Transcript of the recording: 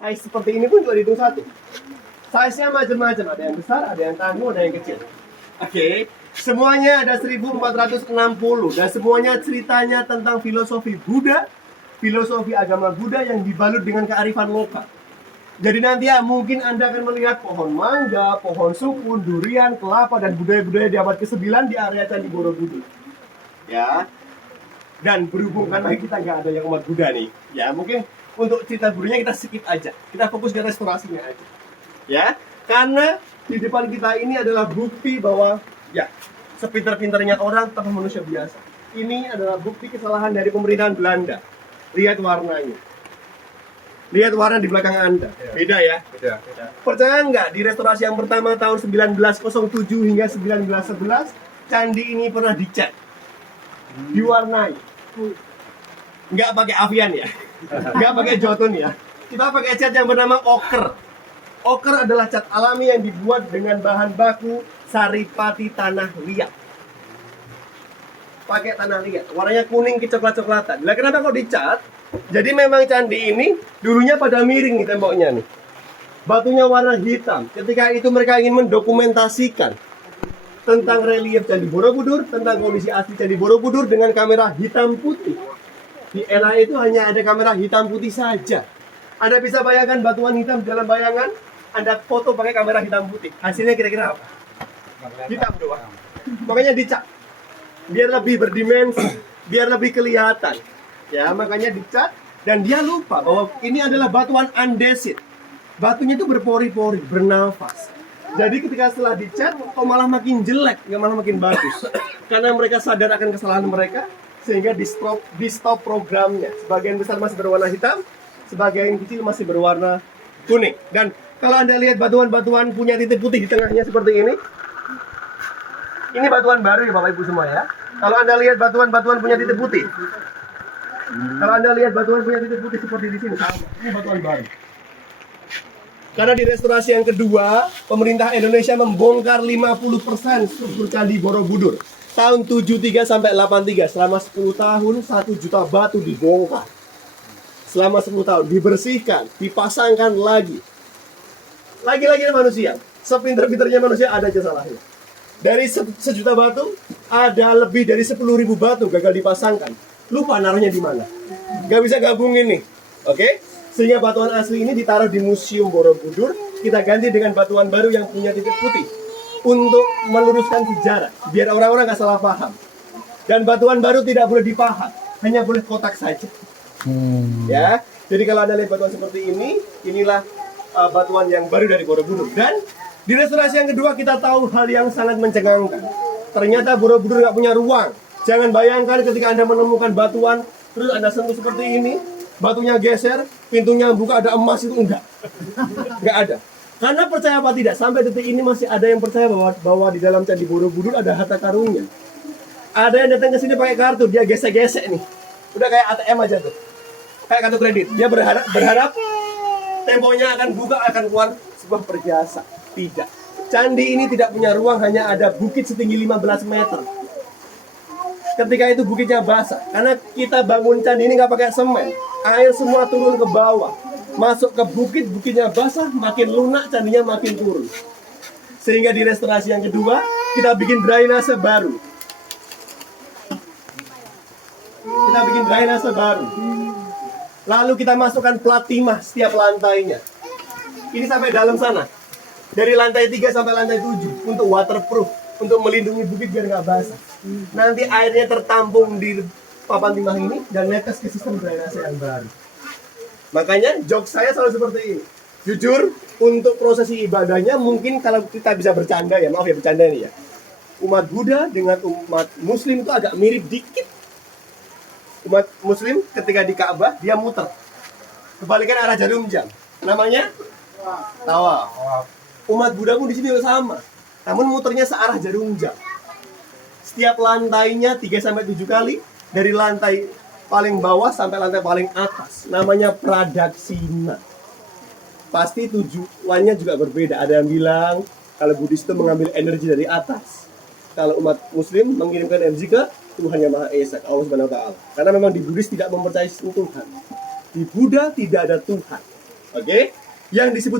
Size seperti ini pun juga dihitung satu. Size-nya macam-macam, ada yang besar, ada yang tangguh, ada yang kecil. Oke, semuanya ada 1460 dan semuanya ceritanya tentang filosofi Buddha, filosofi agama Buddha yang dibalut dengan kearifan lokal. Jadi nanti ya mungkin Anda akan melihat pohon mangga, pohon sukun, durian, kelapa, dan budaya-budaya di abad ke-9 di area Candi Borobudur. Ya, dan berhubung karena kita nggak ada yang umat Buddha nih, ya mungkin untuk cerita Buddhanya kita skip aja. Kita fokus ke restorasinya aja. Ya, karena di depan kita ini adalah bukti bahwa ya sepintar-pintarnya orang tetap manusia biasa. Ini adalah bukti kesalahan dari pemerintahan Belanda. Lihat warnanya. Lihat warna di belakang Anda. Beda ya? Beda. Percaya nggak, di restorasi yang pertama tahun 1907 hingga 1911, candi ini pernah dicat. Diwarnai. Nggak pakai avian ya? Nggak pakai jotun ya? Kita pakai cat yang bernama oker. Oker adalah cat alami yang dibuat dengan bahan baku saripati tanah liat. Pakai tanah liat. Warnanya kuning kecoklat-coklatan. Lah kenapa kok dicat? Jadi memang candi ini dulunya pada miring nih temboknya nih. Batunya warna hitam. Ketika itu mereka ingin mendokumentasikan tentang relief Candi Borobudur, tentang kondisi asli Candi Borobudur dengan kamera hitam putih. Di era itu hanya ada kamera hitam putih saja. Anda bisa bayangkan batuan hitam dalam bayangan, Anda foto pakai kamera hitam putih. Hasilnya kira-kira apa? Hitam doang. Makanya dicat. Biar lebih berdimensi, biar lebih kelihatan. Ya, makanya dicat dan dia lupa bahwa ini adalah batuan andesit. Batunya itu berpori-pori, bernafas. Jadi ketika setelah dicat, kok malah makin jelek, nggak malah makin bagus. Karena mereka sadar akan kesalahan mereka, sehingga di stop programnya. Sebagian besar masih berwarna hitam, sebagian kecil masih berwarna kuning. Dan kalau Anda lihat batuan-batuan punya titik putih di tengahnya seperti ini batuan baru ya Bapak Ibu semua ya. Kalau Anda lihat batuan-batuan punya titik putih, kalau Anda lihat batuan punya titik putih seperti di sini, sama. Ini batuan baru. Karena di restorasi yang kedua, pemerintah Indonesia membongkar 50% struktur Candi Borobudur. Tahun 73 sampai 83, selama 10 tahun 1 juta batu dibongkar. Selama 10 tahun dibersihkan, dipasangkan lagi. Lagi-lagi manusia, sepinter-pinternya manusia ada aja salahnya. Dari sejuta batu, ada lebih dari 10.000 batu gagal dipasangkan. Lupa naruhnya di mana. Gak bisa gabungin nih. Oke? Sehingga batuan asli ini ditaruh di Museum Borobudur. Kita ganti dengan batuan baru yang punya titik putih. Untuk meluruskan sejarah. Biar orang-orang gak salah paham. Dan batuan baru tidak boleh dipahat. Hanya boleh kotak saja. Ya. Jadi kalau Anda lihat batuan seperti ini, inilah batuan yang baru dari Borobudur. Dan di restorasi yang kedua kita tahu hal yang sangat mencengangkan. Ternyata Borobudur gak punya ruang. Jangan bayangkan ketika Anda menemukan batuan, terus Anda sentuh seperti ini, batunya geser, pintunya buka, ada emas itu enggak. Enggak ada. Karena percaya apa tidak, sampai detik ini masih ada yang percaya bahwa di dalam Candi Borobudur ada harta karunnya. Ada yang datang ke sini pakai kartu, dia gesek-gesek nih. Udah kayak ATM aja tuh. Kayak kartu kredit. Dia berharap temponya akan buka, akan keluar sebuah perhiasan. Tidak. Candi ini tidak punya ruang, hanya ada bukit setinggi 15 meter. Ketika itu bukitnya basah, karena kita bangun candi ini nggak pakai semen, air semua turun ke bawah, masuk ke bukit, bukitnya basah, makin lunak, candinya makin turun. Sehingga di restorasi yang kedua, kita bikin drainase baru. Lalu kita masukkan plat timah setiap lantainya. Ini sampai dalam sana. Dari lantai 3 sampai lantai 7 untuk waterproof, untuk melindungi bukit biar nggak basah. Nanti airnya tertampung di papan timah ini dan netes ke sistem drainase yang baru. Makanya jok saya selalu seperti ini. Jujur, untuk prosesi ibadahnya mungkin kalau kita bisa bercanda ya, maaf ya bercanda ini ya. Umat Buddha dengan umat Muslim itu agak mirip dikit. Umat Muslim ketika di Ka'bah dia muter, kebalikan arah jarum jam. Namanya tawaf. Umat Buddha pun di sini juga sama. Namun muternya searah jarum jam. Setiap lantainya 3-7 kali. Dari lantai paling bawah sampai lantai paling atas. Namanya pradaksina. Pasti tujuannya juga berbeda. Ada yang bilang kalau Buddhis itu mengambil energi dari atas. Kalau umat Muslim mengirimkan energi ke Tuhan Yang Maha Esa, Allah Subhanahu wa Ta'ala. Karena memang di Buddhis tidak mempercayai Tuhan. Di Buddha tidak ada Tuhan. Oke, yang disebut